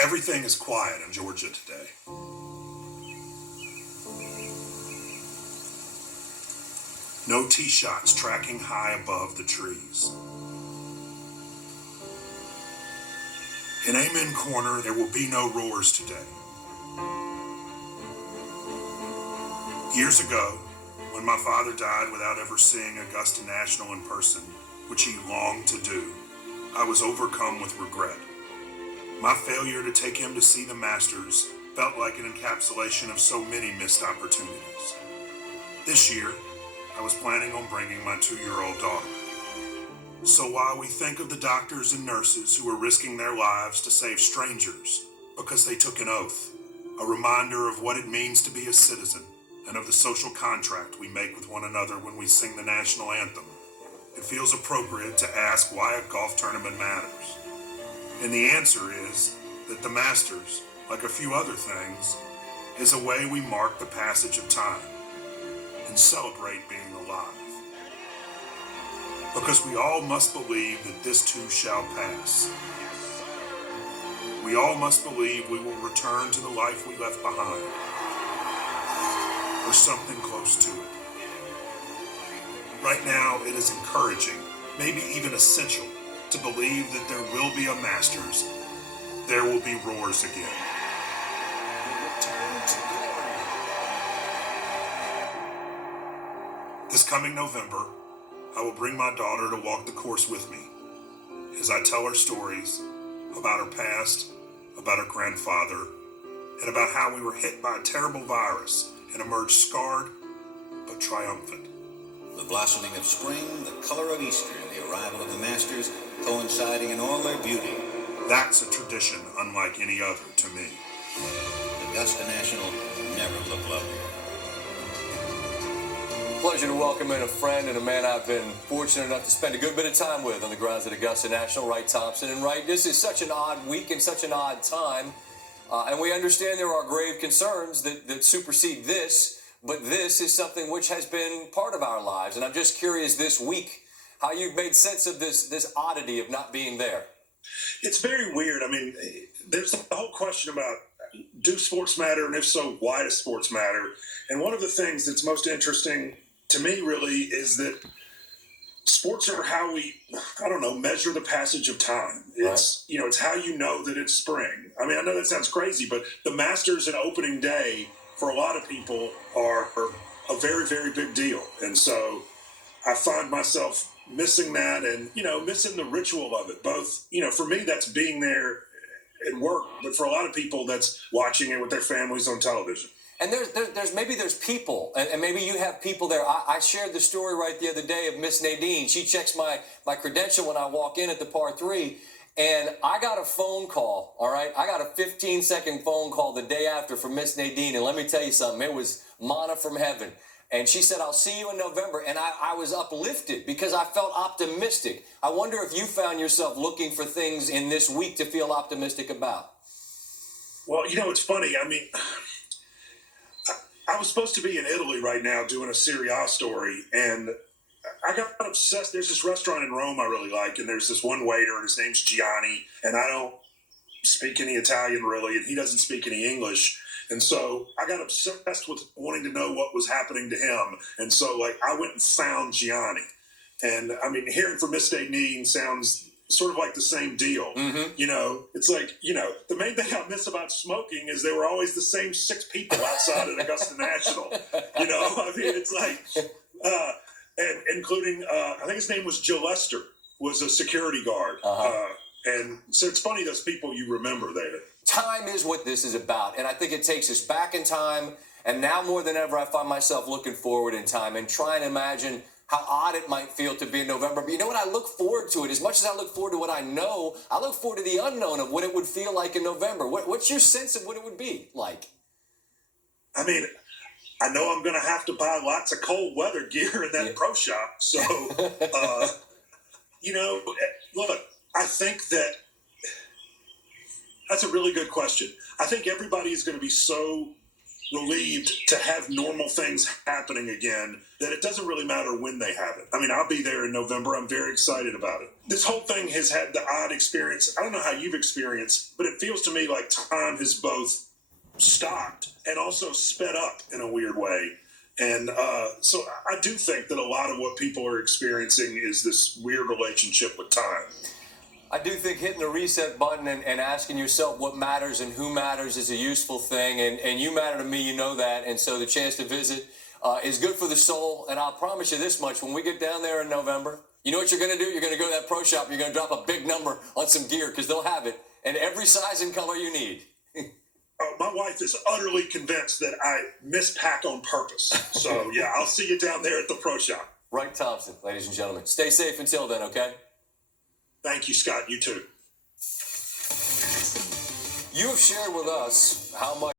Everything is quiet in Georgia today. No tee shots tracking high above the trees. In Amen Corner, there will be no roars today. Years ago, when my father died without ever seeing Augusta National in person, which he longed to do, I was overcome with regret. My failure to take him to see the Masters felt like an encapsulation of so many missed opportunities. This year, I was planning on bringing my 2-year-old daughter. So while we think of the doctors and nurses who are risking their lives to save strangers because they took an oath, a reminder of what it means to be a citizen and of the social contract we make with one another when we sing the national anthem, it feels appropriate to ask why a golf tournament matters. And the answer is that the Masters, like a few other things, is a way we mark the passage of time and celebrate being alive. Because we all must believe that this too shall pass. We all must believe we will return to the life we left behind, or something close to it. Right now, it is encouraging, maybe even essential, to believe that there will be a Masters. There will be roars again. This coming November, I will bring my daughter to walk the course with me as I tell her stories about her past, about her grandfather, and about how we were hit by a terrible virus and emerged scarred but triumphant. The blossoming of spring, the color of Easter, and the arrival of the Masters coinciding in all their beauty. That's a tradition unlike any other to me. Augusta National never looked lovelier. Pleasure to welcome in a friend and a man I've been fortunate enough to spend a good bit of time with on the grounds at Augusta National, Wright Thompson. And Wright, this is such an odd week and such an odd time. And we understand there are grave concerns that supersede this, but this is something which has been part of our lives. And I'm just curious this week how you've made sense of this oddity of not being there. It's very weird. I mean, there's the whole question about, do sports matter? And if so, why does sports matter? And one of the things that's most interesting to me really is that sports are how we, measure the passage of time. It's, it's how you know that it's spring. I mean, I know that sounds crazy, but the Masters and opening day for a lot of people are a very, very big deal. And so I find myself missing that and, missing the ritual of it. Both, for me, that's being there at work, but for a lot of people, that's watching it with their families on television. And there's people, and maybe you have people there. I shared the story right the other day of Miss Nadine. She checks my credential when I walk in at the par 3, and I got a phone call, all right? I got a 15-second phone call the day after from Miss Nadine, and let me tell you something. It was manna from heaven. And she said, I'll see you in November. And I was uplifted because I felt optimistic. I wonder if you found yourself looking for things in this week to feel optimistic about. Well, it's funny. I mean, I was supposed to be in Italy right now doing a Serie A story, and I got obsessed. There's this restaurant in Rome I really like, and there's this one waiter, and his name's Gianni, and I don't speak any Italian really, and he doesn't speak any English. And so I got obsessed with wanting to know what was happening to him. And so, I went and found Gianni. And, I mean, hearing from Miss Nadine sounds sort of like the same deal. Mm-hmm. It's like, the main thing I miss about smoking is there were always the same 6 people outside at Augusta National. I mean, it's like, and including, I think his name was Joe Lester, was a security guard. Uh-huh. And so it's funny, those people you remember there. Time is what this is about, and I think it takes us back in time, and now more than ever I find myself looking forward in time and trying to imagine how odd it might feel to be in November. But you know what? I look forward to it. As much as I look forward to what I know, I look forward to the unknown of what it would feel like in November. What's your sense of what it would be like? I mean, I know I'm going to have to buy lots of cold weather gear in that pro shop. So, look, I think that's a really good question. I think everybody is going to be so relieved to have normal things happening again, that it doesn't really matter when they happen. I mean, I'll be there in November. I'm very excited about it. This whole thing has had the odd experience. I don't know how you've experienced, but it feels to me like time has both stopped and also sped up in a weird way. And so I do think that a lot of what people are experiencing is this weird relationship with time. I do think hitting the reset button and asking yourself what matters and who matters is a useful thing. And you matter to me, you know that. And so the chance to visit is good for the soul. And I'll promise you this much, when we get down there in November, you know what you're going to do? You're going to go to that pro shop. You're going to drop a big number on some gear because they'll have it in every size and color you need. My wife is utterly convinced that I mispack on purpose. So, yeah, I'll see you down there at the pro shop. Wright Thompson, ladies and gentlemen. Stay safe until then, okay? Thank you, Scott. You too. You have shared with us how much